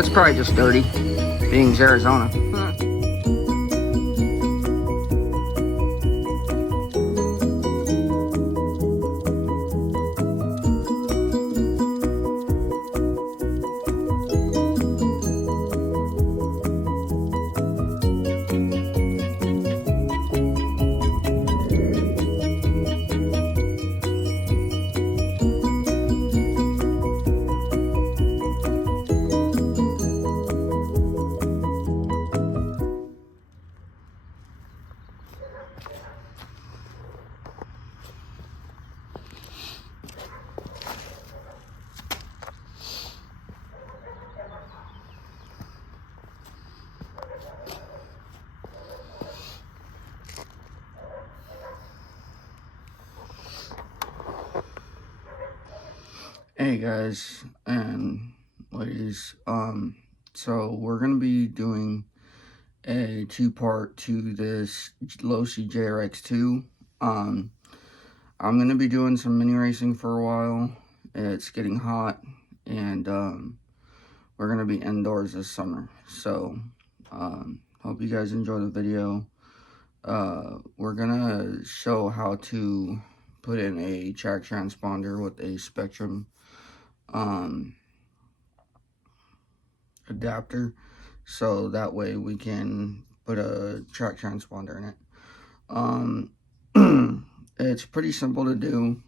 It's probably just dirty, being Arizona. Hey guys and ladies, so we're gonna be doing a two-part to this Losi Jrx2. I'm gonna be doing some mini racing for a while. It's getting hot, and we're gonna be indoors this summer. So hope you guys enjoy the video. We're gonna show how to put in a track transponder with a Spectrum adapter, so that way we can put a track transponder in it. It's pretty simple to do.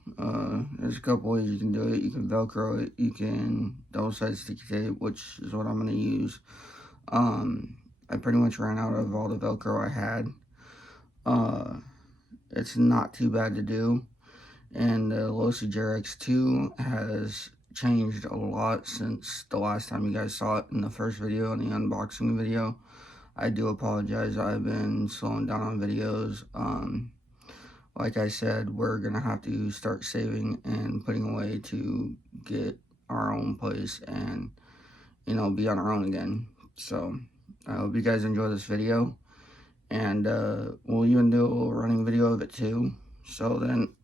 There's a couple ways you can do it. You can Velcro it, you can double-sided sticky tape, which is what I'm going to use. I pretty much ran out of all the Velcro I had. It's not too bad to do, and the Losi Jrx2 has changed a lot since the last time you guys saw it in the first video, in the unboxing video. I do apologize, I've been slowing down on videos. Like I said, we're gonna have to start saving and putting away to get our own place and, you know, be on our own again. So I hope you guys enjoy this video, and we'll even do a little running video of it too, so then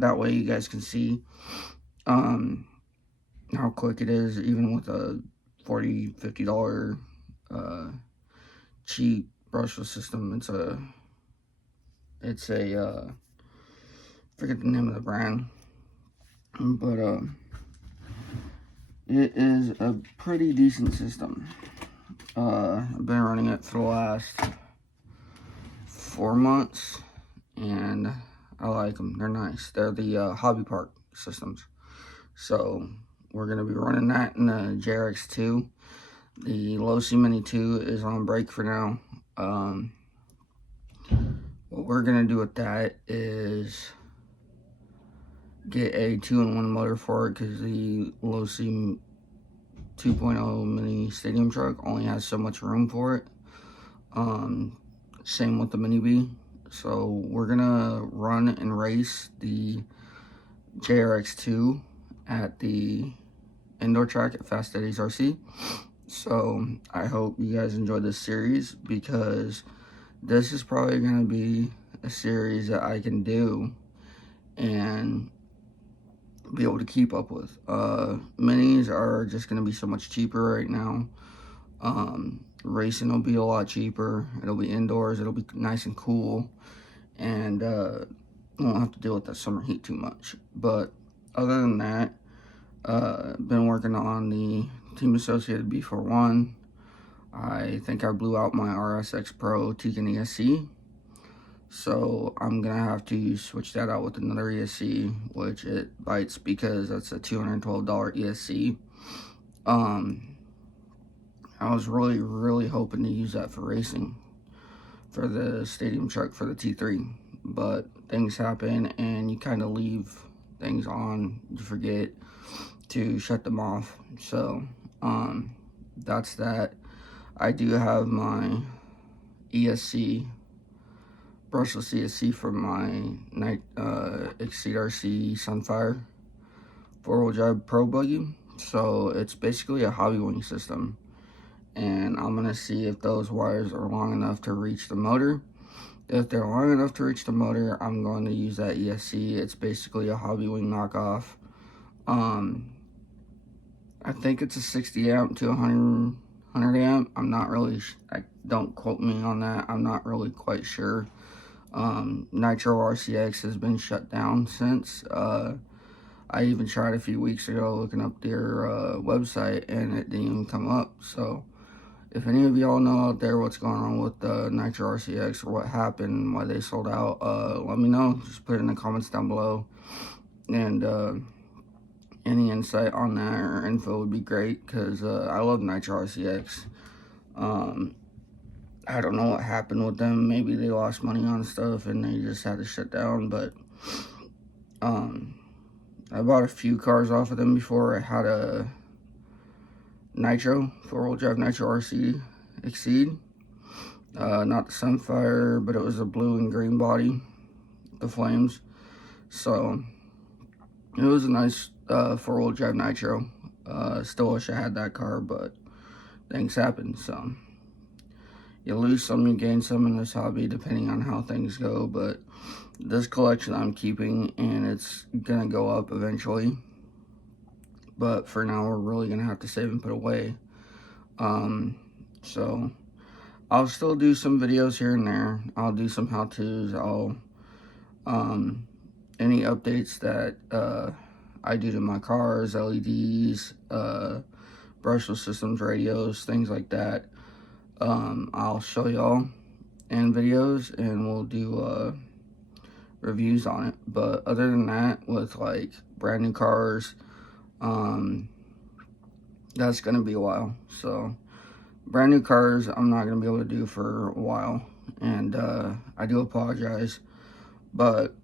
that way you guys can see how quick it is, even with a $40–50 cheap brushless system. It's a forget the name of the brand, but it is a pretty decent system. I've been running it for the last 4 months, and I like them. They're nice. They're the Hobby Park systems. So we're going to be running that in the Jrx2. The Losi Mini 2 is on break for now. What we're going to do with that is get a 2-in-1 motor for it, because the Losi 2.0 mini stadium truck only has so much room for it. Same with the Mini B. So we're going to run and race the Jrx2 at the indoor track at Fast Eddie's RC. So I hope you guys enjoy this series, because this is probably going to be a series that I can do and be able to keep up with. Minis are just going to be so much cheaper right now. Racing will be a lot cheaper. It'll be indoors, it'll be nice and cool, and won't have to deal with that summer heat too much. But other than that, been working on the Team Associated B41. I think I blew out my RSX Pro Tegan ESC, so I'm gonna have to switch that out with another ESC, which it bites because that's a $212 ESC. I was really hoping to use that for racing, for the stadium truck, for the T3, but things happen and you kind of leave things on, you forget to shut them off. So that's that. I do have my ESC, brushless ESC from my Exceed RC Sunfire 4-wheel drive Pro buggy. So it's basically a hobby wing system, and I'm gonna see if those wires are long enough to reach the motor. If they're long enough to reach the motor, I'm going to use that ESC. It's basically a hobby wing knockoff. I think it's a 60 amp to 100 amp. I'm not really, don't quote me on that. I'm not really quite sure. Nitro RCX has been shut down since. I even tried a few weeks ago looking up their website, and it didn't even come up. So if any of y'all know out there what's going on with Nitro RCX, or what happened, why they sold out, let me know. Just put it in the comments down below. And any insight on that or info would be great, because I love Nitro RCX. I don't know what happened with them. Maybe they lost money on stuff and they just had to shut down. But I bought a few cars off of them before. I had a Nitro, 4-wheel drive Nitro RC Exceed. Not the Sunfire, but it was a blue and green body, the flames. So it was a nice 4-wheel drive Nitro. Still wish I had that car, but things happen. So you lose some, you gain some in this hobby, depending on how things go. But this collection I'm keeping, and it's gonna go up eventually. But for now, we're really gonna have to save and put away. So I'll still do some videos here and there. I'll do some how-tos. I'll any updates that I do to my cars, LEDs, brushless systems, radios, things like that. I'll show y'all in videos, and we'll do reviews on it. But other than that, with like brand new cars, that's gonna be a while. So brand new cars, I'm not gonna be able to do for a while, and I do apologize. But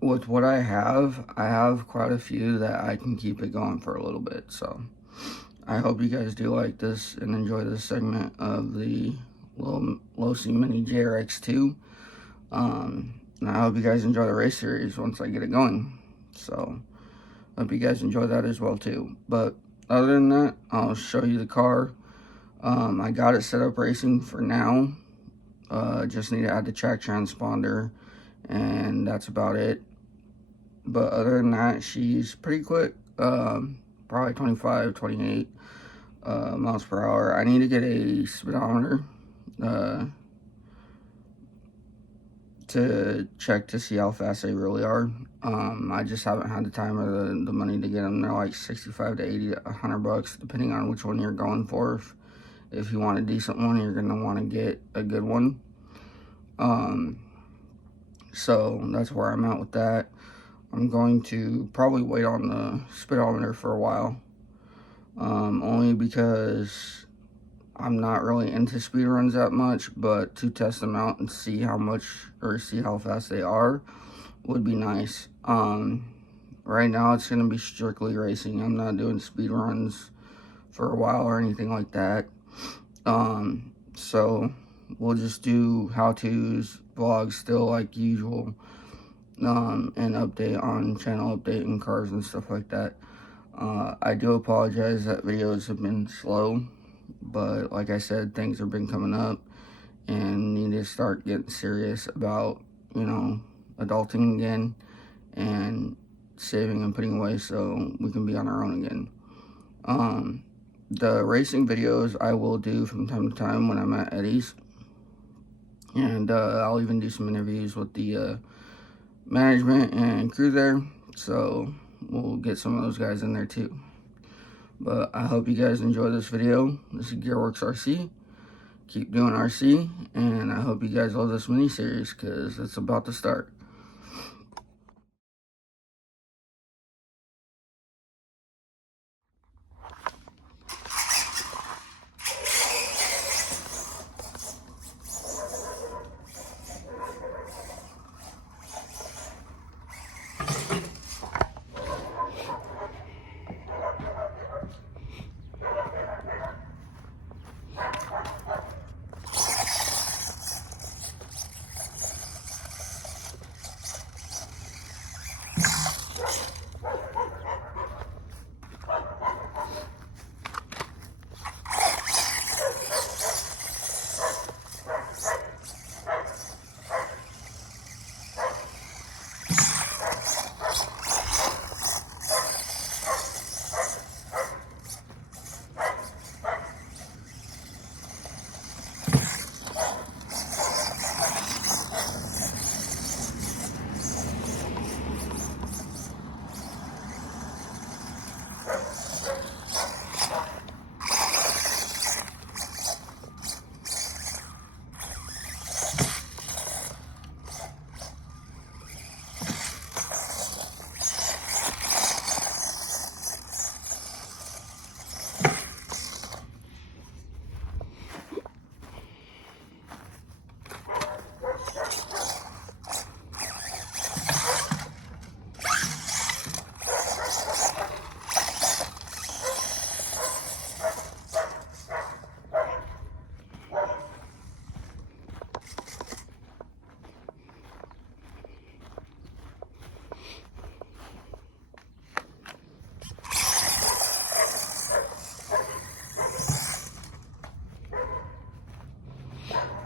with what I have quite a few that I can keep it going for a little bit. So I hope you guys do like this and enjoy this segment of the little Losi Mini Jrx2. And I hope you guys enjoy the race series once I get it going. So hope you guys enjoy that as well too. But other than that, I'll show you the car. I got it set up racing for now. Just need to add the track transponder, and that's about it. But other than that, she's pretty quick. Probably 25, 28 miles per hour. I need to get a speedometer to check to see how fast they really are. I just haven't had the time or the money to get them. They're like 65 to 80, $100, depending on which one you're going for. If you want a decent one, you're gonna want to get a good one. So that's where I'm at with that. I'm going to probably wait on the speedometer for a while, only because I'm not really into speed runs that much, but to test them out and see how much, or see how fast they are, would be nice. Right now it's going to be strictly racing. I'm not doing speed runs for a while or anything like that. So we'll just do how-tos, vlogs still like usual, and update on channel update and cars and stuff like that. I do apologize that videos have been slow, but like I said, things have been coming up, and need to start getting serious about, you know, adulting again and saving and putting away so we can be on our own again. The racing videos I will do from time to time when I'm at Eddie's, and I'll even do some interviews with the management and crew there, so we'll get some of those guys in there too. But I hope you guys enjoy this video. This is Jrx RC. Keep doing RC, and I hope you guys love this mini series, because it's about to start.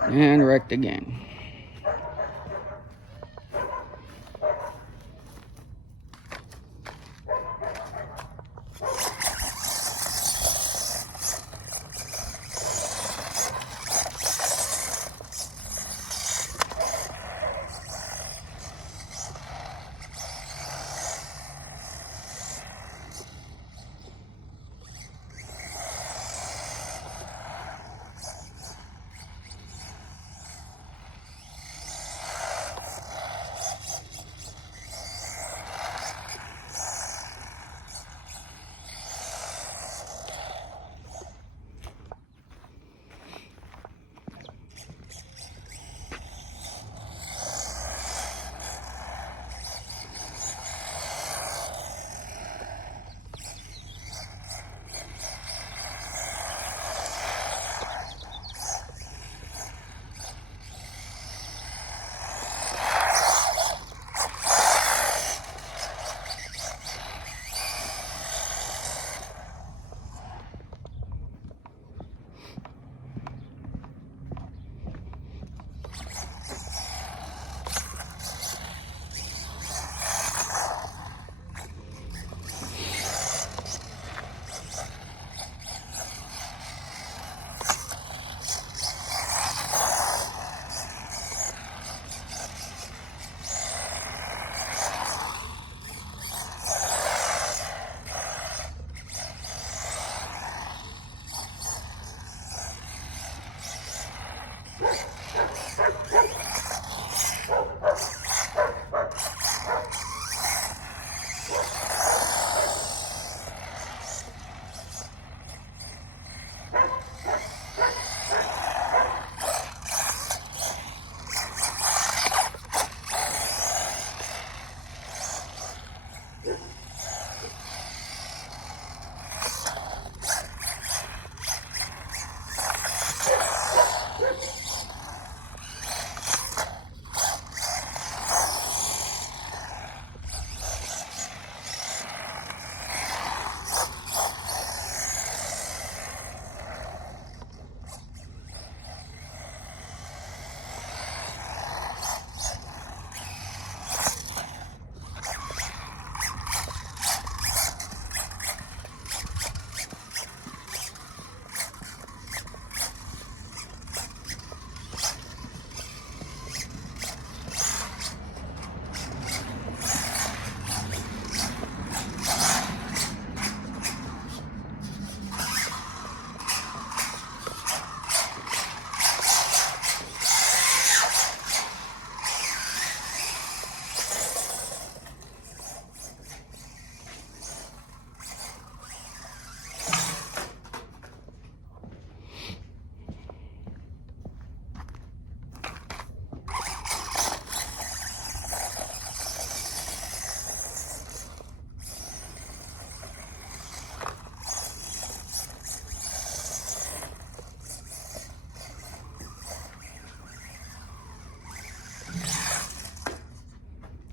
And wrecked again.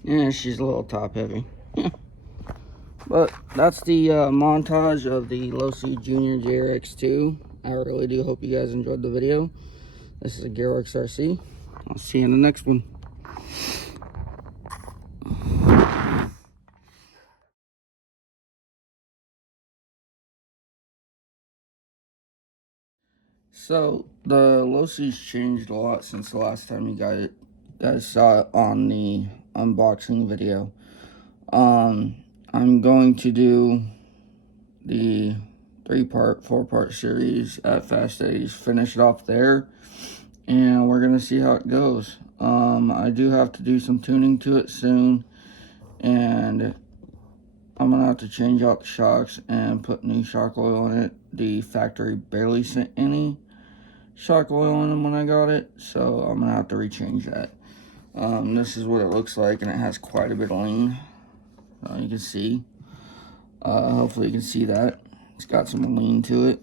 Yeah, she's a little top heavy. But that's the montage of the Losi Junior Jrx2. I really do hope you guys enjoyed the video. This is a Jrx2. I'll see you in the next one. So the Losi's changed a lot since the last time you guys saw it on the unboxing video. I'm going to do the 3-part, 4-part series at Fast Eddie's, finish it off there, and we're gonna see how it goes. I do have to do some tuning to it soon, and I'm gonna have to change out the shocks and put new shock oil in it. The factory barely sent any shock oil in them when I got it, so I'm gonna have to rechange that. This is what it looks like, and it has quite a bit of lean. You can see. Hopefully you can see that. It's got some lean to it.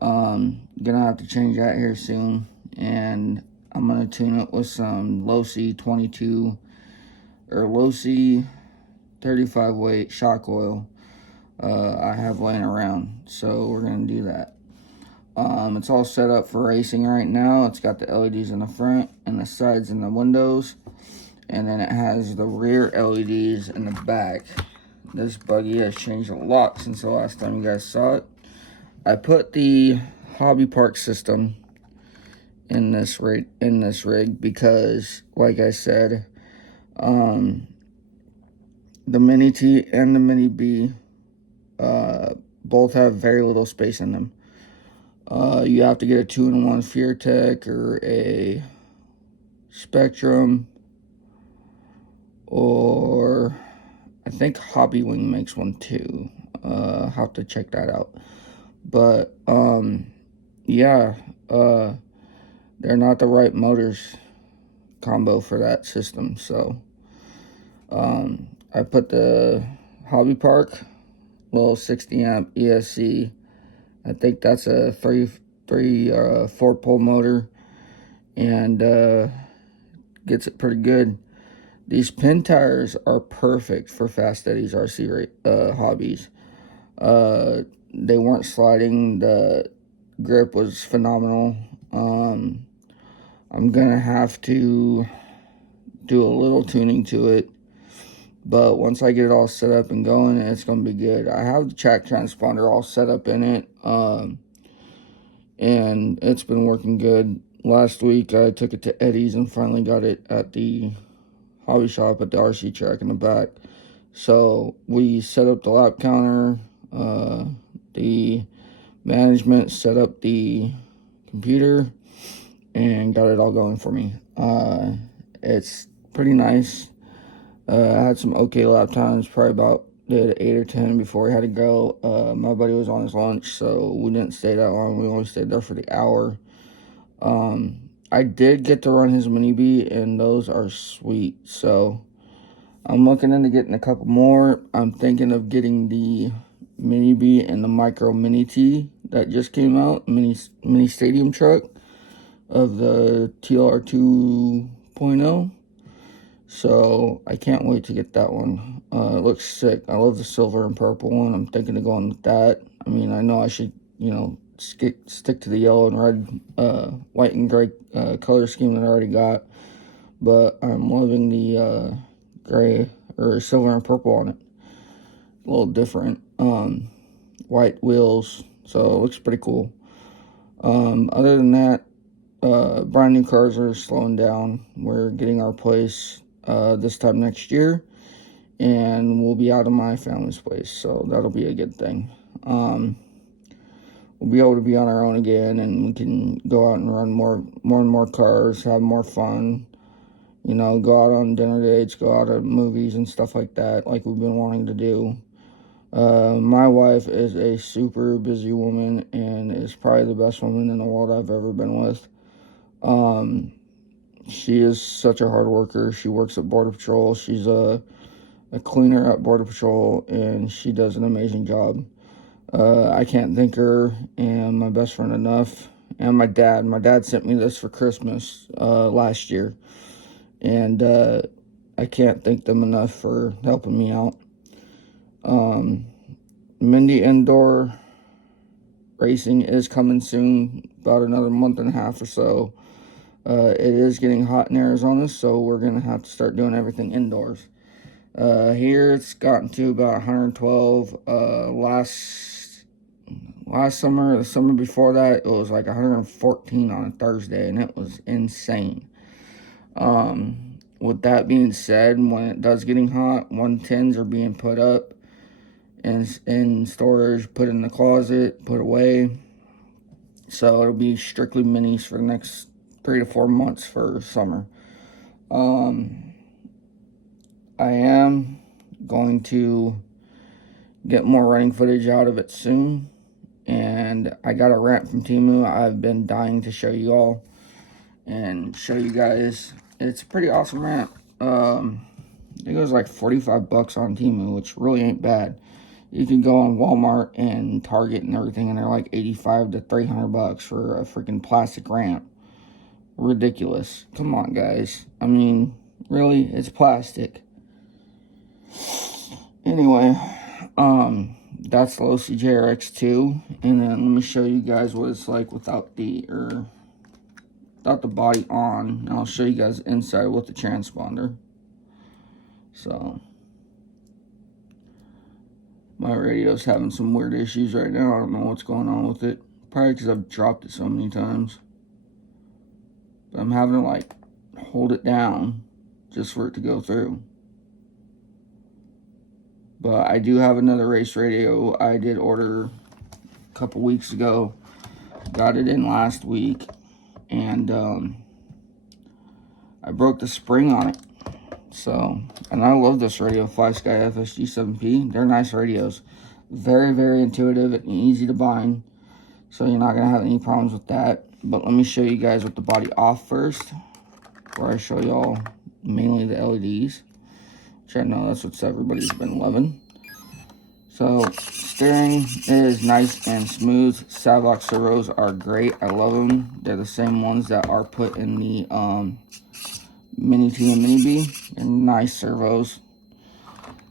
Gonna have to change that here soon, and I'm gonna tune it with some Losi 22 or Losi 35 weight shock oil I have laying around, so we're gonna do that. It's all set up for racing right now. It's got the LEDs in the front and the sides and the windows. And then it has the rear LEDs in the back. This buggy has changed a lot since the last time you guys saw it. I put the hobby park system in this rig because, like I said, the Mini T and the Mini B both have very little space in them. You have to get a 2-in-1 FearTech or a Spectrum, or I think Hobby Wing makes one too. I'll have to check that out. But yeah, they're not the right motors combo for that system. So I put the Hobby Park little 60 amp ESC. I think that's a 4-pole motor, and gets it pretty good. These pin tires are perfect for Fast Eddie's RC hobbies. They weren't sliding. The grip was phenomenal. I'm gonna have to do a little tuning to it, but once I get it all set up and going, it's gonna be good. I have the track transponder all set up in it, and it's been working good. Last week I took it to Eddie's and finally got it at the hobby shop at the RC track in the back. So we set up the lap counter, the management set up the computer, and got it all going for me. It's pretty nice. I had some okay lap times, probably about did 8 or 10 before we had to go. My buddy was on his lunch, so we didn't stay that long. We only stayed there for the hour. I did get to run his Mini B, and those are sweet. So I'm looking into getting a couple more. I'm thinking of getting the Mini B and the Micro Mini T that just came out, mini stadium truck of the TLR 2.0. So I can't wait to get that one. It looks sick. I love the silver and purple one. I'm thinking of going with that. I mean, I know I should, stick to the yellow and red, white and gray color scheme that I already got. But I'm loving the gray or silver and purple on it. A little different. White wheels, so it looks pretty cool. Other than that, brand new cars are slowing down. We're getting our place this time next year, and we'll be out of my family's place, so that'll be a good thing. We'll be able to be on our own again, and we can go out and run more and more cars, have more fun, go out on dinner dates, go out to movies and stuff like that, like we've been wanting to do. My wife is a super busy woman and is probably the best woman in the world I've ever been with. She is such a hard worker. She works at Border Patrol. She's a cleaner at Border Patrol, and she does an amazing job. I can't thank her and my best friend enough. And my dad. My dad sent me this for Christmas last year, and I can't thank them enough for helping me out. Mindy Indoor Racing is coming soon, about another month and a half or so. It is getting hot in Arizona, so we're going to have to start doing everything indoors. Here it's gotten to about 112. Last summer, the summer before that, it was like 114 on a Thursday, and it was insane. With that being said, when it does getting hot, 110s are being put up in storage, put in the closet, put away. So it'll be strictly minis for the next 3 to 4 months for summer. I am going to get more running footage out of it soon, and I got a ramp from Temu I've been dying to show you all and show you guys. It's a pretty awesome ramp. I think it was like 45 bucks on Temu, which really ain't bad. You can go on Walmart and Target and everything, and they're like 85 to 300 bucks for a freaking plastic ramp. Ridiculous. Come on, guys. I mean, really? It's plastic. Anyway, that's the Losi Jrx2, and then let me show you guys what it's like without the body on. And I'll show you guys inside with the transponder. So my radio's having some weird issues right now. I don't know what's going on with it. Probably because I've dropped it so many times. But I'm having to like hold it down just for it to go through. But I do have another race radio I did order a couple weeks ago. Got it in last week. And I broke the spring on it. So, and I love this radio, Fly Sky FSG 7P. They're nice radios. Very, very intuitive and easy to bind. So you're not going to have any problems with that. But let me show you guys with the body off first, where I show y'all mainly the LEDs. Which I know that's what everybody's been loving. So, steering is nice and smooth. Savox servos are great. I love them. They're the same ones that are put in the Mini T and Mini B. They're nice servos.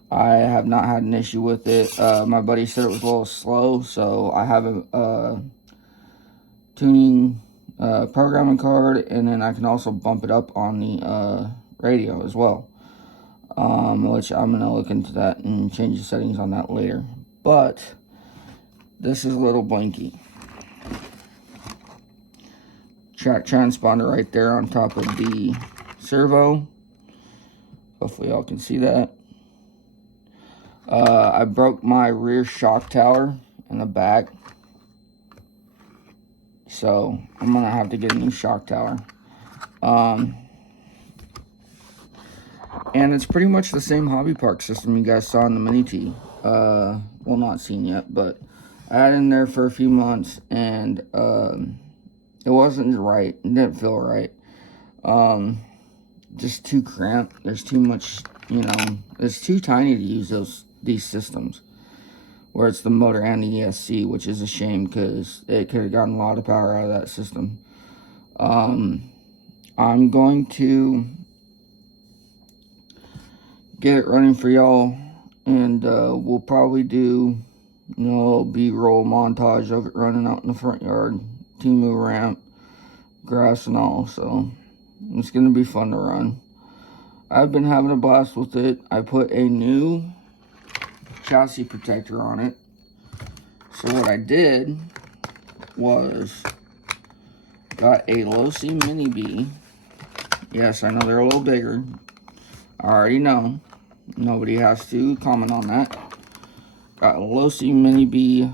I have not had an issue with it. My buddy said it was a little slow, so I have a tuning programming card, and then I can also bump it up on the radio as well. Which I'm going to look into that and change the settings on that later. But this is a little blinky. Track transponder right there on top of the servo. Hopefully y'all can see that. I broke my rear shock tower in the back. So I'm going to have to get a new shock tower. And it's pretty much the same Hobby Park system you guys saw in the Mini T. Well, not seen yet, but I had it in there for a few months, and it wasn't right. It didn't feel right. Just too cramped. There's too much, you know, it's too tiny to use these systems. Where it's the motor and the ESC, which is a shame because it could have gotten a lot of power out of that system. I'm going to get it running for y'all, and we'll probably do, you know, B-roll montage of it running out in the front yard, Timu ramp, grass and all. So it's gonna be fun to run. I've been having a blast with it. I put a new chassis protector on it. So what I did was got a Losi Mini B. Yes, I know they're a little bigger. I already know. Nobody has to comment on that. Got a Losi Mini B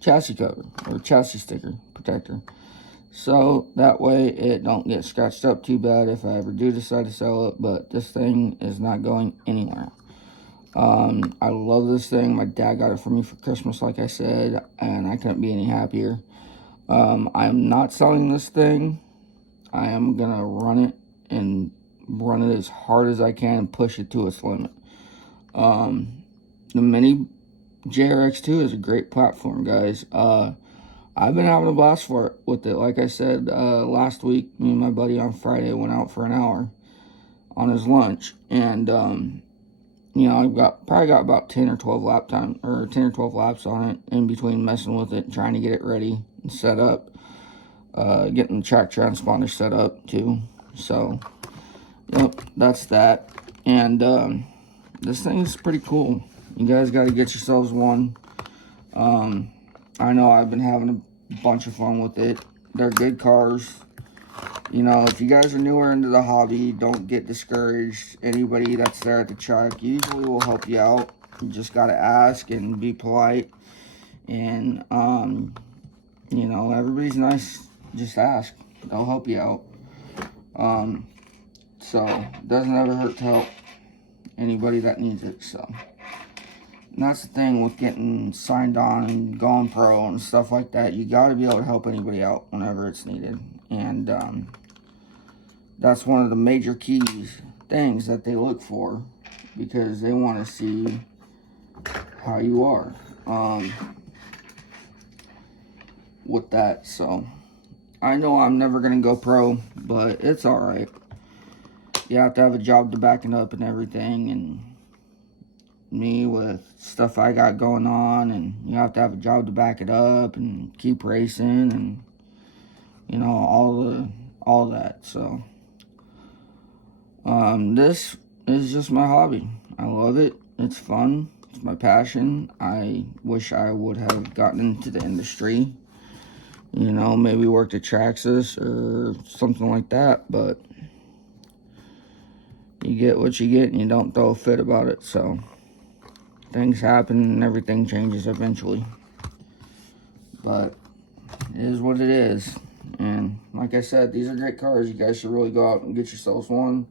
chassis cover, or chassis sticker protector. So that way it don't get scratched up too bad if I ever do decide to sell it. But this thing is not going anywhere. I love this thing. My dad got it for me for Christmas, like I said, and I couldn't be any happier. I'm not selling this thing. I am gonna run it and run it as hard as I can and push it to its limit. The Mini Jrx2 is a great platform, guys. I've been having a blast with it. Like I said, last week, me and my buddy on Friday went out for an hour on his lunch, and you know, probably got about 10 or 12 laps on it in between messing with it, trying to get it ready and set up, getting the track transponder set up too. So, yep, that's that. And this thing is pretty cool. You guys got to get yourselves one. I know I've been having a bunch of fun with it. They're good cars. You know, if you guys are newer into the hobby, don't get discouraged. Anybody that's there at the track usually will help you out. You just got to ask and be polite. And, you know, everybody's nice. Just ask. They'll help you out. So, it doesn't ever hurt to help anybody that needs it. So, and that's the thing with getting signed on and going pro and stuff like that. You got to be able to help anybody out whenever it's needed. And, that's one of the major things that they look for, because they want to see how you are with that. So I know I'm never going to go pro, but it's alright. You have to have a job to back it up and everything, and me with stuff I got going on, and you have to have a job to back it up and keep racing, and you know, all that. So this is just my hobby. I love it. It's fun. It's my passion. I wish I would have gotten into the industry, you know, maybe worked at Jrx2 or something like that, but you get what you get and you don't throw a fit about it. So things happen and everything changes eventually, but it is what it is. And like I said, these are great cars. You guys should really go out and get yourselves one.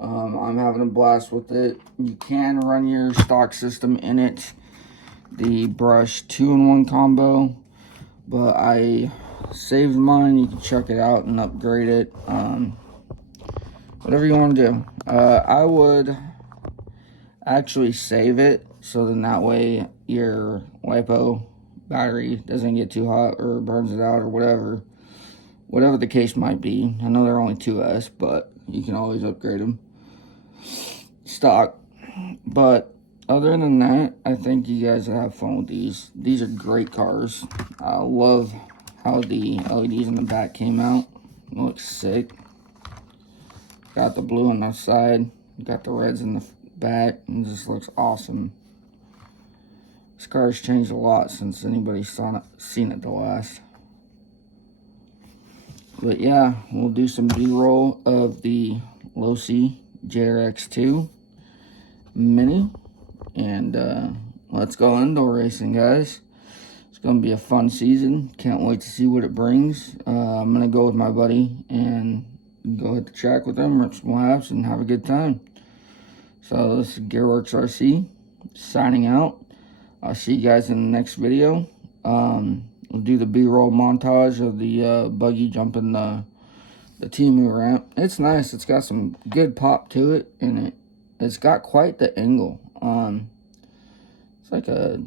I'm having a blast with it. You can run your stock system in it, the brush 2-in-1 combo, but I saved mine. You can check it out and upgrade it. Whatever you want to do. I would actually save it, so then that way your LiPo battery doesn't get too hot or burns it out or whatever the case might be. I know they're only 2S, but you can always upgrade them stock. But other than that, I think you guys have fun with these. These are great cars. I love how the LEDs in the back came out. It looks sick. Got the blue on the side, got the reds in the back, and it just looks awesome. This car's changed a lot since anybody's seen it the last. But yeah, we'll do some B-roll of the Losi Jrx2 Mini, and let's go indoor racing, guys. It's gonna be a fun season. Can't wait to see what it brings. I'm gonna go with my buddy and go hit the track with him, rip some laps, and have a good time. So this is Jrx2 signing out. I'll see you guys in the next video. We'll do the B-roll montage of the buggy jumping the Timu ramp. It's nice. It's got some good pop to it, and it's got quite the angle. It's like a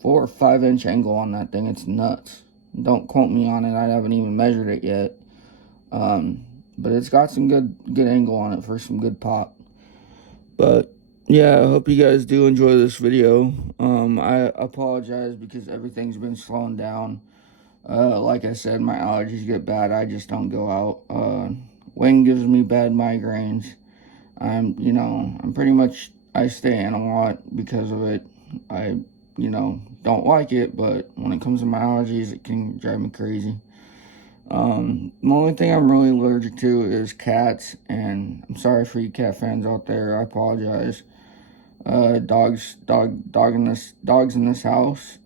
4 or 5 inch angle on that thing. It's nuts. Don't quote me on it. I haven't even measured it yet. But it's got some good angle on it for some good pop. But yeah, I hope you guys do enjoy this video. I apologize because everything's been slowing down. Like I said, my allergies get bad. I just don't go out. Wind gives me bad migraines. I'm pretty much, I stay in a lot because of it. I, don't like it, but when it comes to my allergies, it can drive me crazy. The only thing I'm really allergic to is cats, and I'm sorry for you cat fans out there. I apologize. Dogs in this house,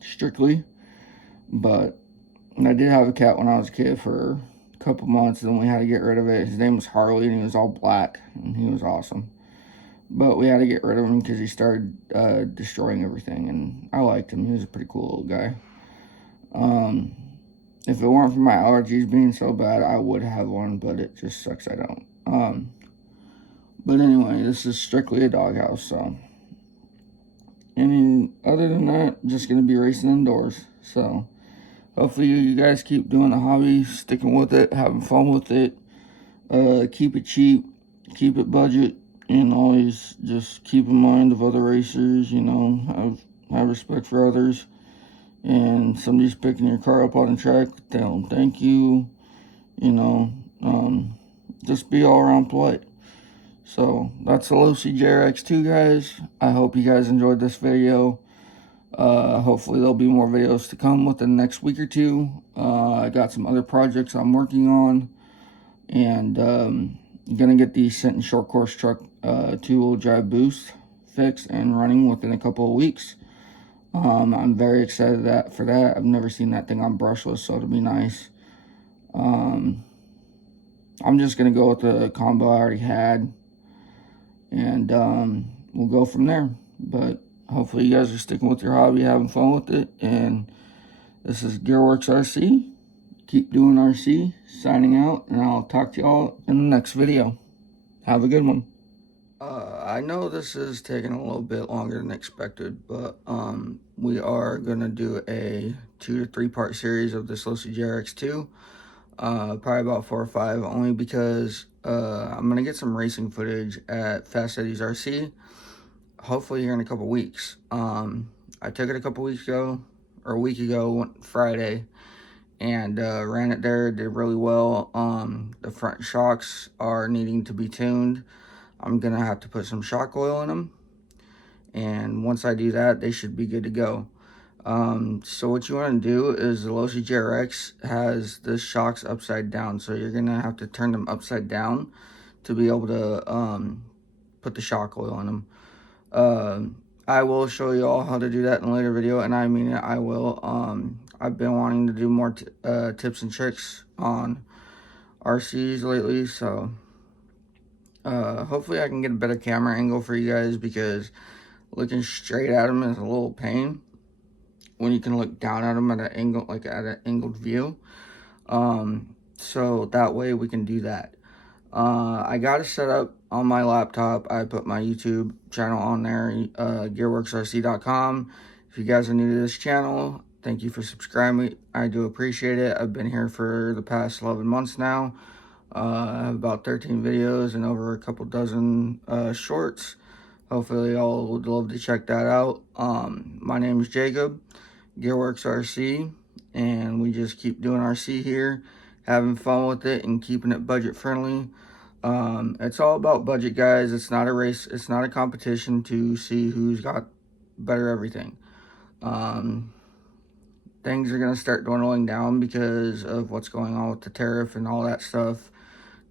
strictly. But I did have a cat when I was a kid for a couple months, and then we had to get rid of it. His name was Harley, and he was all black, and he was awesome. But we had to get rid of him because he started destroying everything, and I liked him. He was a pretty cool little guy. If it weren't for my allergies being so bad, I would have one, but it just sucks I don't. But anyway, this is strictly a doghouse, so. Other than that, just going to be racing indoors. So, hopefully you guys keep doing the hobby, sticking with it, having fun with it. Keep it cheap, keep it budget, and always just keep in mind of other racers, have respect for others. And somebody's picking your car up on the track, tell them thank you, just be all around polite. So that's the Losi Jrx2, guys. I hope you guys enjoyed this video. Hopefully there'll be more videos to come within the next week or two. I got some other projects I'm working on, and gonna get the Sinton short course truck 2-wheel drive boost fixed and running within a couple of weeks. I'm very excited for that. I've never seen that thing on brushless, so it'll be nice. I'm just going to go with the combo I already had, and we'll go from there. But hopefully you guys are sticking with your hobby, having fun with it. And this is Jrx2. Keep doing RC, signing out, and I'll talk to y'all in the next video. Have a good one. I know this is taking a little bit longer than expected, but we are going to do a 2 to 3 part series of this Losi Jrx2. Probably about 4 or 5, only because I'm going to get some racing footage at Fast Eddie's RC. hopefully here in a couple weeks. I took it a couple weeks ago, or a week ago, Friday, and ran it there, did really well. The front shocks are needing to be tuned. I'm gonna have to put some shock oil in them, and once I do that, they should be good to go. So what you want to do is the Losi Jrx has the shocks upside down, so you're gonna have to turn them upside down to be able to put the shock oil in them. I will show you all how to do that in a later video, and I mean it, I will. I've been wanting to do more tips and tricks on RCs lately, so hopefully I can get a better camera angle for you guys, because looking straight at them is a little pain when you can look down at them at an angle, like at an angled view. So that way we can do that. I got it set up on my laptop. I put my YouTube channel on there, Jrx2.com. If you guys are new to this channel, thank you for subscribing. I do appreciate it. I've been here for the past 11 months now. I have about 13 videos and over a couple dozen shorts. Hopefully y'all would love to check that out. My name is Jacob, Jrx2, and we just keep doing RC here, having fun with it and keeping it budget friendly. It's all about budget, guys. It's not a race. It's not a competition to see who's got better everything. Things are going to start dwindling down because of what's going on with the tariff and all that stuff.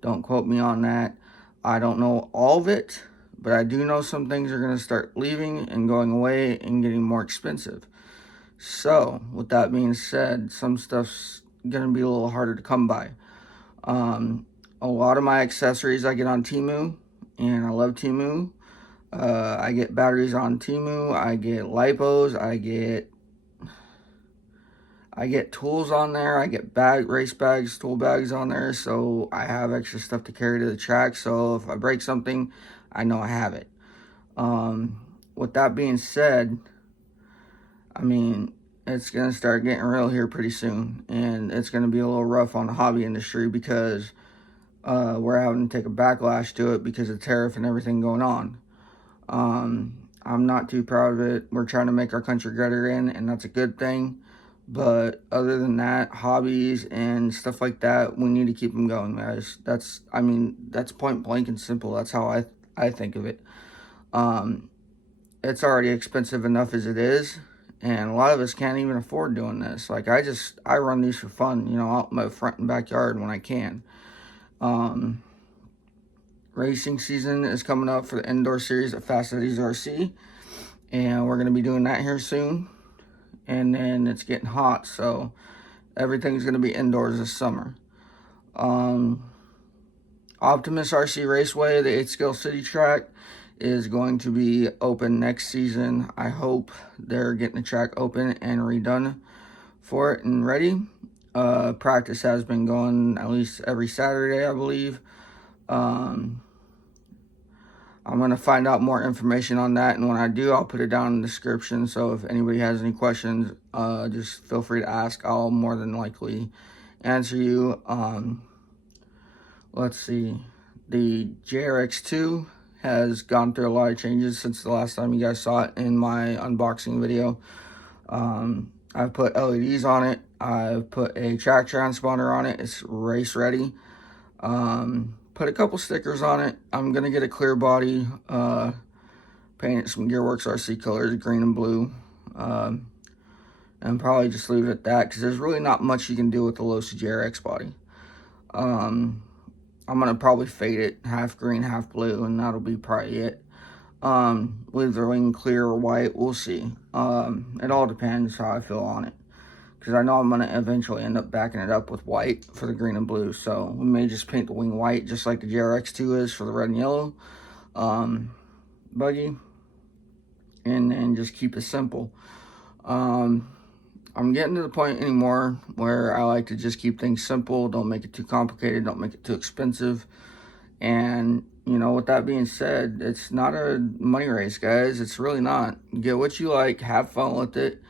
Don't quote me on that. I don't know all of it, but I do know some things are going to start leaving and going away and getting more expensive. So, with that being said, some stuff's going to be a little harder to come by. A lot of my accessories I get on Temu, and I love Temu. I get batteries on Temu. I get lipos. I get tools on there. I get race bags, tool bags on there, so I have extra stuff to carry to the track. So if I break something, I know I have it. With that being said, I mean, it's going to start getting real here pretty soon, and it's going to be a little rough on the hobby industry, because we're having to take a backlash to it because of tariff and everything going on. I'm not too proud of it. We're trying to make our country greater in, and that's a good thing. But other than that, hobbies and stuff like that, we need to keep them going, guys. That's point blank and simple. That's how I think of it. It's already expensive enough as it is, and a lot of us can't even afford doing this. Like, I run these for fun, you know, out in my front and backyard when I can. Racing season is coming up for the indoor series at Fast Eddie's RC, and we're going to be doing that here soon. And then it's getting hot, so everything's going to be indoors this summer. Optimus RC Raceway, the 8-Scale City track, is going to be open next season. I hope they're getting the track open and redone for it and ready. Practice has been going at least every Saturday, I believe. I'm going to find out more information on that, and when I do, I'll put it down in the description. So if anybody has any questions, just feel free to ask. I'll more than likely answer you. Let's see. The Jrx2 has gone through a lot of changes since the last time you guys saw it in my unboxing video. I've put LEDs on it. I've put a track transponder on it. It's race ready. Put a couple stickers on it. I'm going to get a clear body, paint it some Gearworks RC colors, green and blue, and probably just leave it at that, because there's really not much you can do with the Losi Jrx body. I'm going to probably fade it half green, half blue, and that'll be probably it. Leave the wing clear or white, we'll see. It all depends how I feel on it, because I know I'm going to eventually end up backing it up with white for the green and blue. So we may just paint the wing white, just like the Jrx2 is for the red and yellow buggy, and then just keep it simple. I'm getting to the point anymore where I like to just keep things simple. Don't make it too complicated. Don't make it too expensive. And, you know, with that being said, it's not a money race, guys. It's really not. Get what you like. Have fun with it.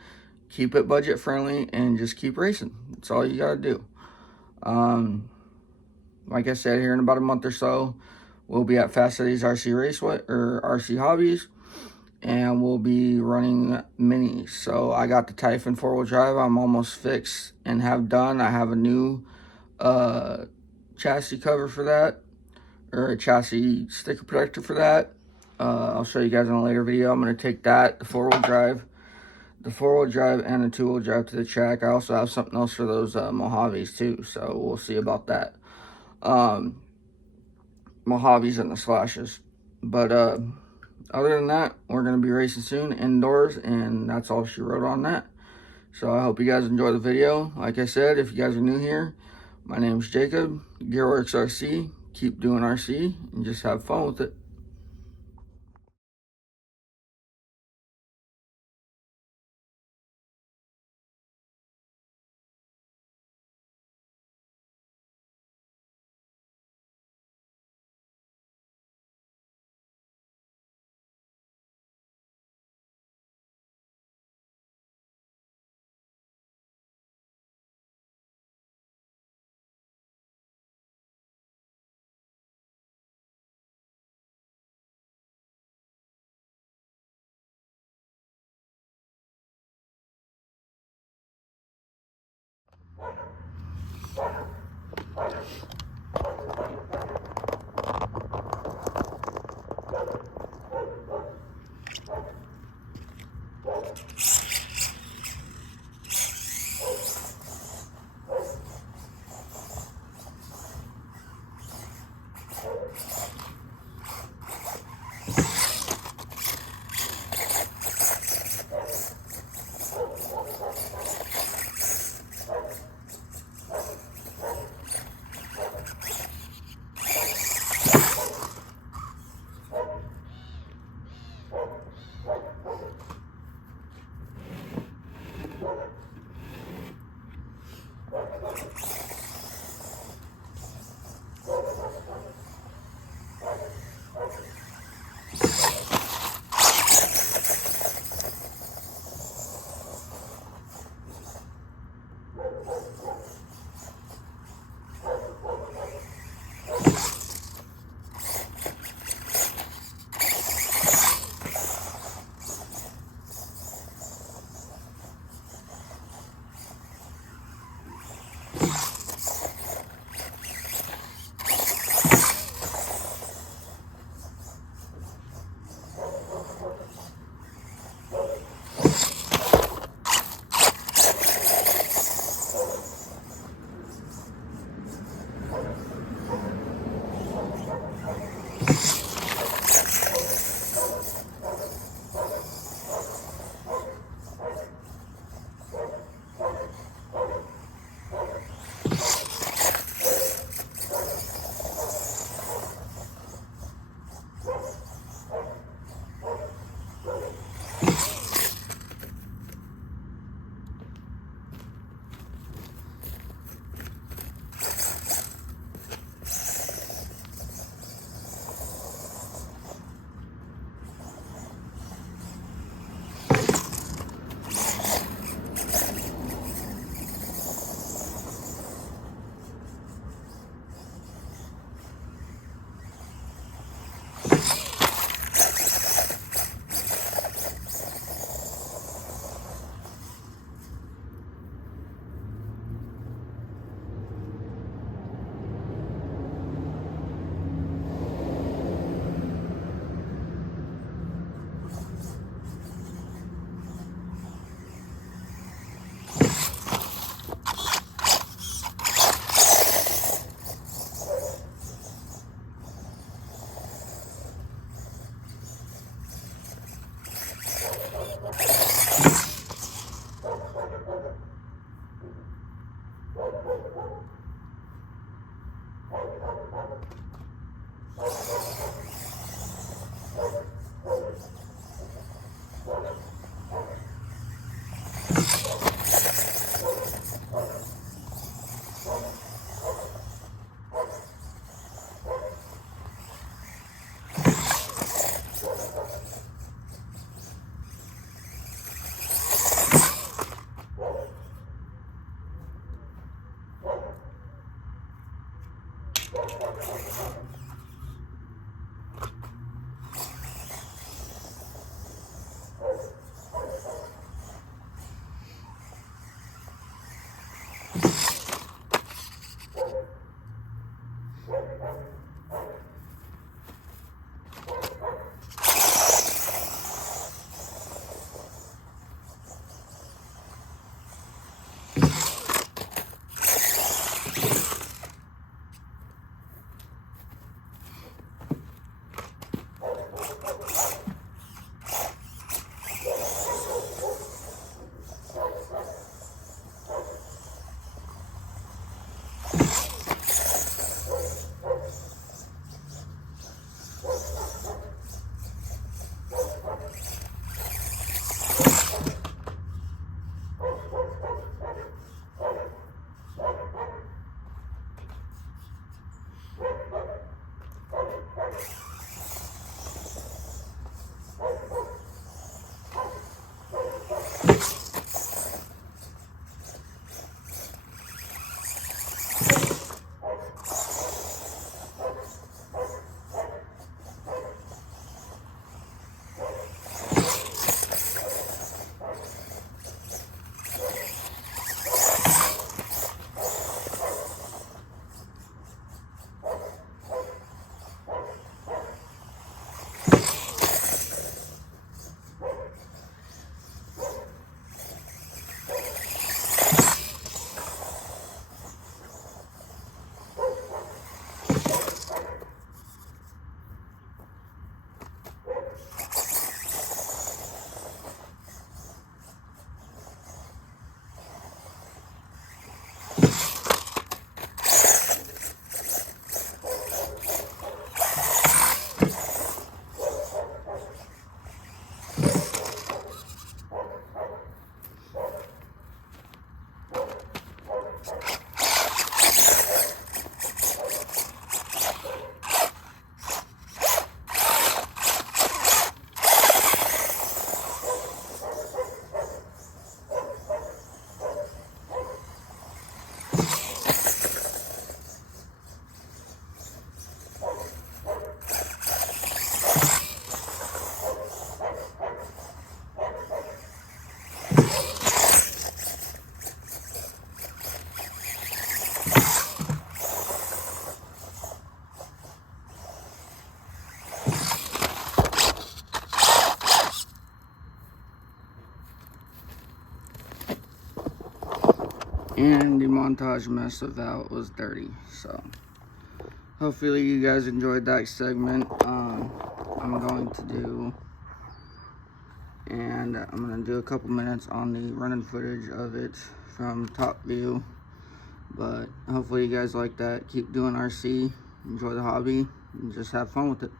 Keep it budget friendly, and just keep racing. That's all you got to do. Like I said, here in about a month or so, we'll be at Fast Eddie's RC Raceway, or RC Hobbies. and we'll be running minis. So I got the Typhon 4-wheel drive. I'm almost fixed and have done. I have a new chassis cover for that, or a chassis sticker protector for that. I'll show you guys in a later video. I'm going to take that, the 4-wheel drive, and the 2-wheel drive to the track. I also have something else for those Mojaves too, so we'll see about that. Mojaves and the Slashes. But other than that, we're going to be racing soon indoors, and that's all she wrote on that. So I hope you guys enjoy the video. Like I said, if you guys are new here, my name's Jacob, Jrx2. Keep doing RC and just have fun with it. And the montage mess of that was dirty. So hopefully you guys enjoyed that segment. I'm going to do a couple minutes on the running footage of it from top view. But hopefully you guys like that. Keep doing RC, enjoy the hobby, and just have fun with it.